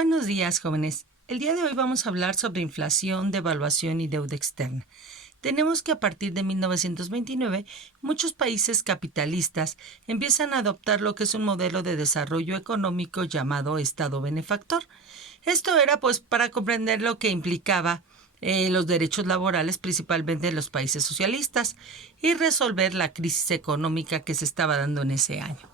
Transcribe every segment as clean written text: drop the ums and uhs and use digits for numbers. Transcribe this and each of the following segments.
Buenos días, jóvenes. El día de hoy vamos a hablar sobre inflación, devaluación y deuda externa. Tenemos que a partir de 1929, muchos países capitalistas empiezan a adoptar lo que es un modelo de desarrollo económico llamado Estado benefactor. Esto era pues para comprender lo que implicaba los derechos laborales, principalmente en los países socialistas, y resolver la crisis económica que se estaba dando en ese año.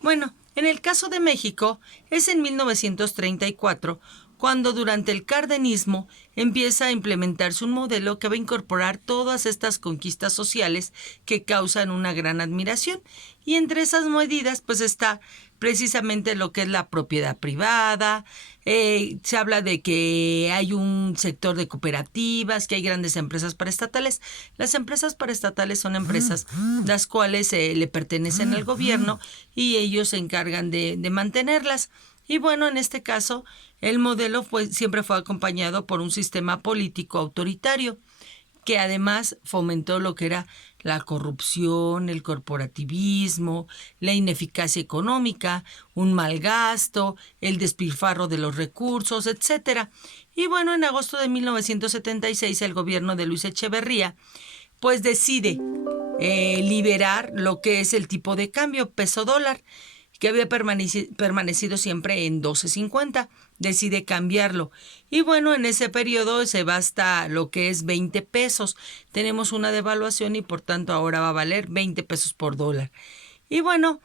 Bueno, en el caso de México, es en 1934 cuando durante el cardenismo empieza a implementarse un modelo que va a incorporar todas estas conquistas sociales que causan una gran admiración. Y entre esas medidas pues está precisamente lo que es la propiedad privada, se habla de que hay un sector de cooperativas, que hay grandes empresas paraestatales. Las empresas paraestatales son empresas las cuales le pertenecen al gobierno y ellos se encargan de mantenerlas. Y bueno, en este caso, el modelo siempre fue acompañado por un sistema político autoritario que además fomentó lo que era la corrupción, el corporativismo, la ineficacia económica, un mal gasto, el despilfarro de los recursos, etc. Y bueno, en agosto de 1976 el gobierno de Luis Echeverría pues decide liberar lo que es el tipo de cambio peso dólar, que había permanecido siempre en 12.50, decide cambiarlo. Y bueno, en ese periodo se va hasta lo que es 20 pesos. Tenemos una devaluación y por tanto ahora va a valer 20 pesos por dólar. Y bueno,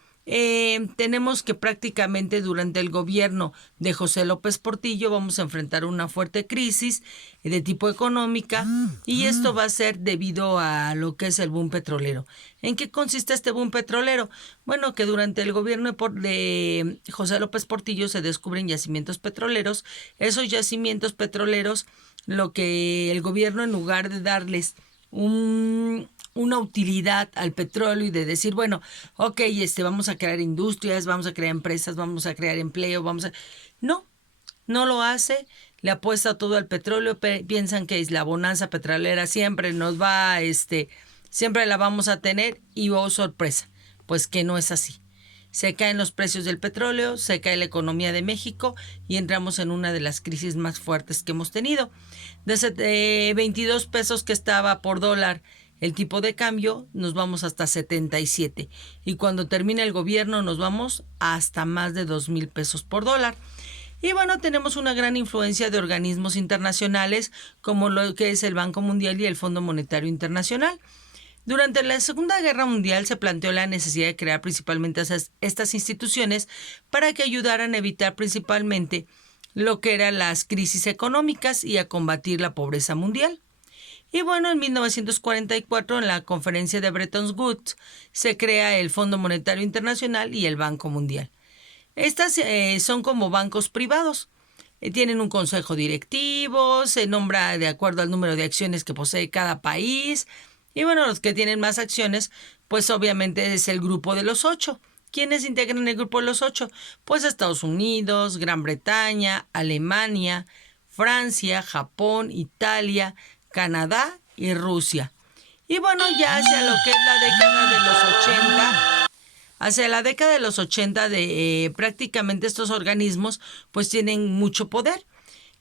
tenemos que prácticamente durante el gobierno de José López Portillo vamos a enfrentar una fuerte crisis de tipo económica y esto va a ser debido a lo que es el boom petrolero. ¿En qué consiste este boom petrolero? Bueno, que durante el gobierno de José López Portillo se descubren yacimientos petroleros. Esos yacimientos petroleros, lo que el gobierno en lugar de darles una utilidad al petróleo y de decir, bueno, ok, vamos a crear industrias, vamos a crear empresas, vamos a crear empleo, no lo hace, le apuesta todo al petróleo, piensan que es la bonanza petrolera, siempre nos va, siempre la vamos a tener y oh, sorpresa, pues que no es así. Se caen los precios del petróleo, se cae la economía de México y entramos en una de las crisis más fuertes que hemos tenido. Desde 22 pesos que estaba por dólar el tipo de cambio, nos vamos hasta 77. Y cuando termina el gobierno nos vamos hasta más de 2,000 pesos por dólar. Y bueno, tenemos una gran influencia de organismos internacionales como lo que es el Banco Mundial y el Fondo Monetario Internacional. Durante la Segunda Guerra Mundial se planteó la necesidad de crear principalmente estas instituciones para que ayudaran a evitar principalmente lo que eran las crisis económicas y a combatir la pobreza mundial. Y bueno, en 1944, en la conferencia de Bretton Woods, se crea el Fondo Monetario Internacional y el Banco Mundial. Estas son como bancos privados. Tienen un consejo directivo, se nombra de acuerdo al número de acciones que posee cada país. Y bueno, los que tienen más acciones, pues obviamente es el grupo de los 8. ¿Quiénes integran el grupo de los 8? Pues Estados Unidos, Gran Bretaña, Alemania, Francia, Japón, Italia, Canadá y Rusia. Y bueno, ya hacia lo que es la década de los 80, hacia la década de los 80 prácticamente estos organismos pues tienen mucho poder.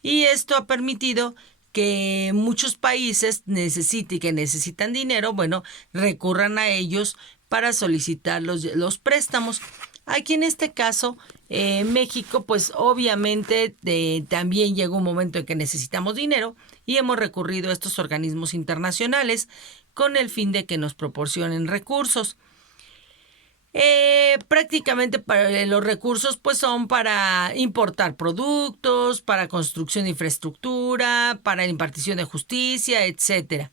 Y esto ha permitido que muchos países que necesitan dinero, bueno, recurran a ellos para solicitar los préstamos. Aquí en este caso, México, pues obviamente también llegó un momento en que necesitamos dinero y hemos recurrido a estos organismos internacionales con el fin de que nos proporcionen recursos. Prácticamente para los recursos pues son para importar productos, para construcción de infraestructura, para la impartición de justicia, etcétera.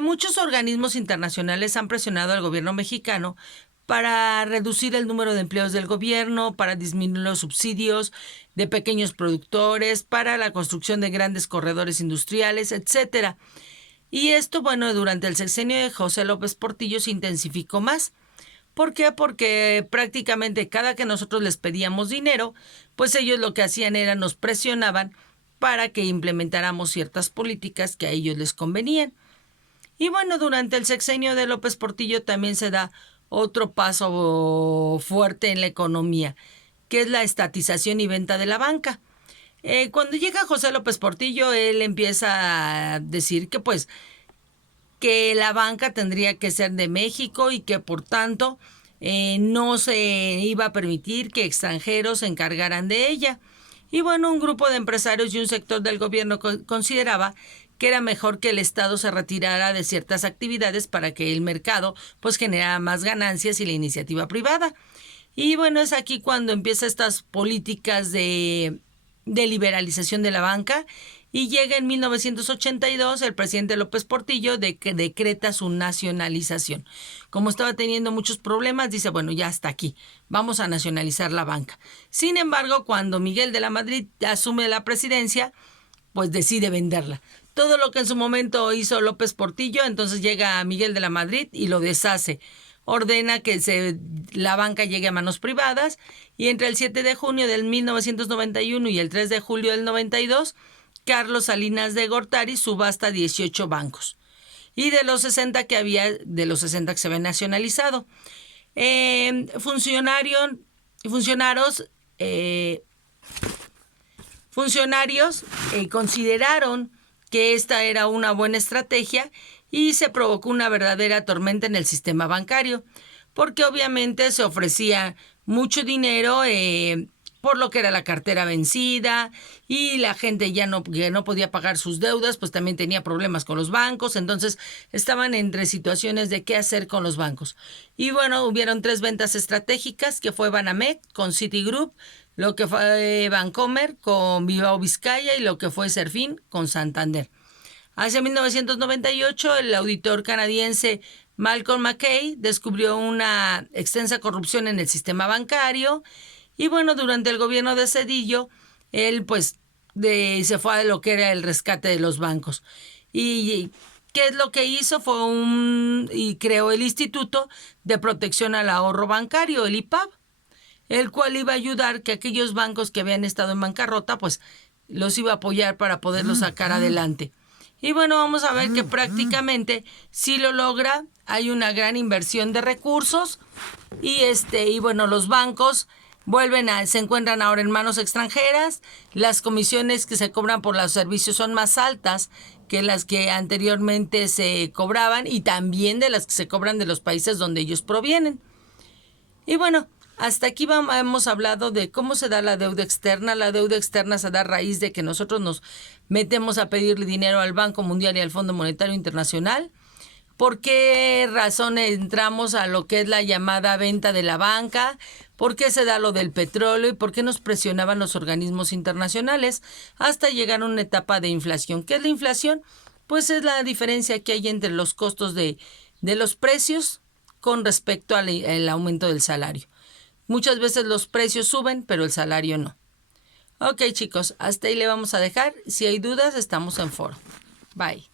Muchos organismos internacionales han presionado al gobierno mexicano para reducir el número de empleos del gobierno, para disminuir los subsidios de pequeños productores, para la construcción de grandes corredores industriales, etcétera. Y esto, bueno, durante el sexenio de José López Portillo se intensificó más. ¿Por qué? Porque prácticamente cada que nosotros les pedíamos dinero, pues ellos lo que hacían era nos presionaban para que implementáramos ciertas políticas que a ellos les convenían. Y bueno, durante el sexenio de López Portillo también se da otro paso fuerte en la economía, que es la estatización y venta de la banca. Cuando llega José López Portillo, él empieza a decir que pues que la banca tendría que ser de México y que por tanto no se iba a permitir que extranjeros se encargaran de ella. Y bueno, un grupo de empresarios y un sector del gobierno consideraba que era mejor que el Estado se retirara de ciertas actividades para que el mercado pues generara más ganancias y la iniciativa privada. Y bueno, es aquí cuando empiezan estas políticas de liberalización de la banca y llega en 1982 el presidente López Portillo que decreta su nacionalización. Como estaba teniendo muchos problemas, dice, bueno, ya hasta aquí, vamos a nacionalizar la banca. Sin embargo, cuando Miguel de la Madrid asume la presidencia, pues decide venderla. Todo lo que en su momento hizo López Portillo, entonces llega Miguel de la Madrid y lo deshace. Ordena que la banca llegue a manos privadas y entre el 7 de junio del 1991 y el 3 de julio del 92, Carlos Salinas de Gortari subasta 18 bancos. Y de los 60 que se habían nacionalizado, funcionarios consideraron que esta era una buena estrategia y se provocó una verdadera tormenta en el sistema bancario, porque obviamente se ofrecía mucho dinero por lo que era la cartera vencida y la gente ya no podía pagar sus deudas, pues también tenía problemas con los bancos, entonces estaban entre situaciones de qué hacer con los bancos. Y bueno, hubieron 3 ventas estratégicas, que fue Banamex con Citigroup, lo que fue Bancomer con Bilbao Vizcaya y lo que fue Serfín con Santander. Hacia 1998, el auditor canadiense Malcolm McKay descubrió una extensa corrupción en el sistema bancario y bueno, durante el gobierno de Zedillo, él pues se fue a lo que era el rescate de los bancos. ¿Y qué es lo que hizo? Y creó el Instituto de Protección al Ahorro Bancario, el IPAB, el cual iba a ayudar que aquellos bancos que habían estado en bancarrota, pues los iba a apoyar para poderlos sacar adelante. Y bueno, vamos a ver que prácticamente sí lo logra. Hay una gran inversión de recursos y bueno, los bancos se encuentran ahora en manos extranjeras. Las comisiones que se cobran por los servicios son más altas que las que anteriormente se cobraban y también de las que se cobran de los países donde ellos provienen. Y bueno, hasta aquí hemos hablado de cómo se da la deuda externa. La deuda externa se da a raíz de que nosotros nos metemos a pedirle dinero al Banco Mundial y al Fondo Monetario Internacional. ¿Por qué razón entramos a lo que es la llamada venta de la banca? ¿Por qué se da lo del petróleo? ¿Y por qué nos presionaban los organismos internacionales hasta llegar a una etapa de inflación? ¿Qué es la inflación? Pues es la diferencia que hay entre los costos de los precios con respecto al aumento del salario. Muchas veces los precios suben, pero el salario no. Ok, chicos, hasta ahí le vamos a dejar. Si hay dudas, estamos en foro. Bye.